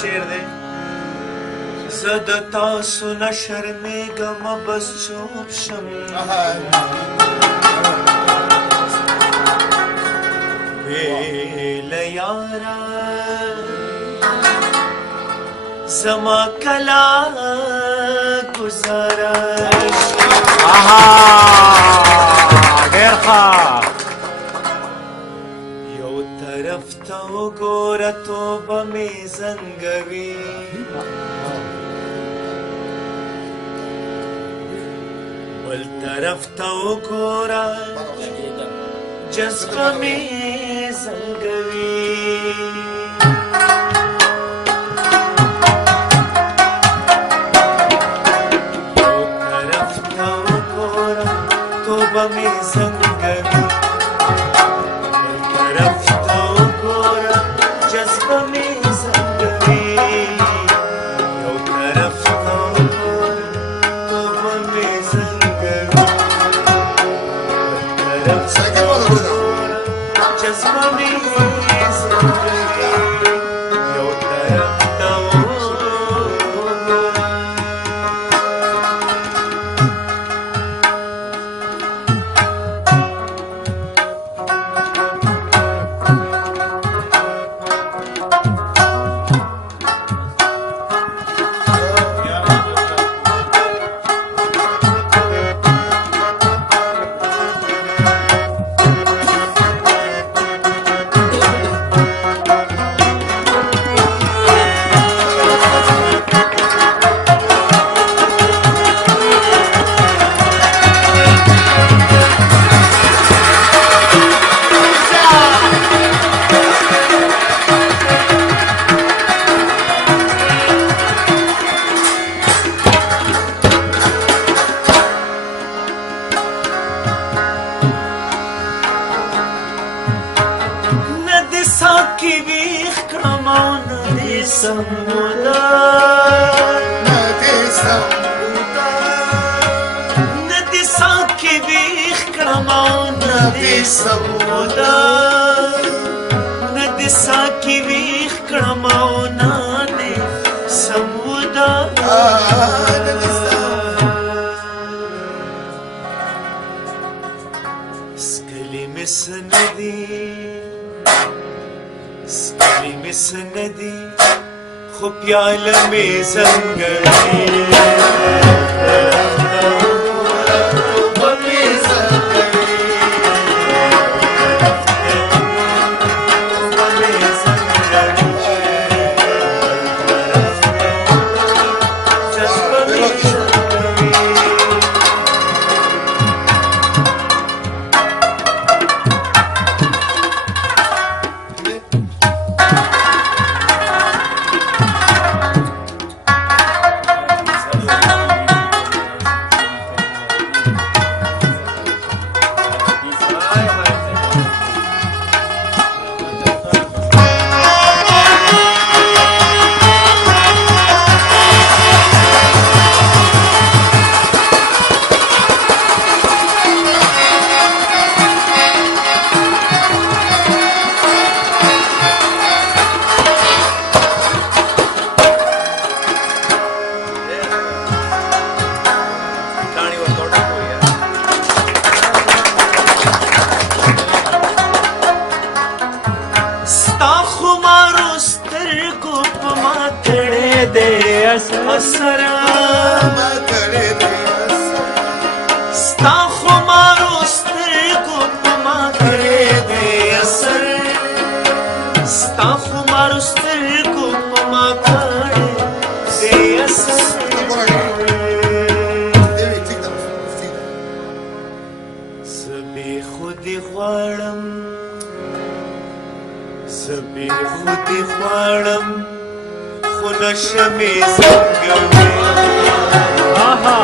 شعر دی زد تاسو نه شرمېږم بس چوپ شم ویله یاره زما کلا گزاره ډېر ښه یو طرف ته وګوره توبه مې زنګوي بل طرف ته وګوره جذبه مې زنګوي یو طرف ته وګوره توبه مې زنګوي بل طرف ته وګوره جذبه مې زنګوي یو طرف ته وګوره توبه مې زنګوي بل طرف ته وګوره جذبه مې زنګوي یو طرف ته وګوره کی ویخ کمان دی سمودا ندی ساکی ویخ کمان دی سمودا ندی ساکی ویخ کمان دی سمودا سکلی مسندی سکلی میں سندی خو پیاله میں زنګوي असरा स्ता खुमारो स्तरगो पमा करे दे असर स्ता खुमारो स्तरगो पमा करे दे असर सबे खुदी ख्वाड़म सबे खुदी ख्वाड़म नशमे संगमे आहा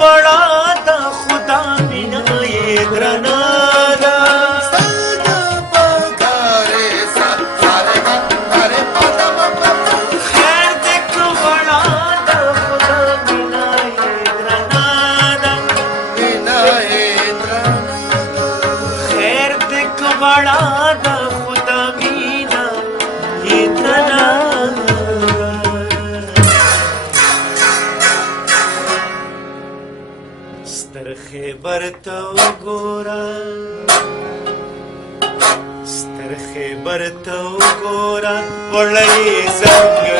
بڑا دا خدا مینا یې درنا ده خیر دې که بڑا دا خدا مینا یې درنا ده خیر دې که بڑا دا خدا مینا یې درنا ستر خیبر ته وګوره ستر خیبر ته وګوره وړی څنګه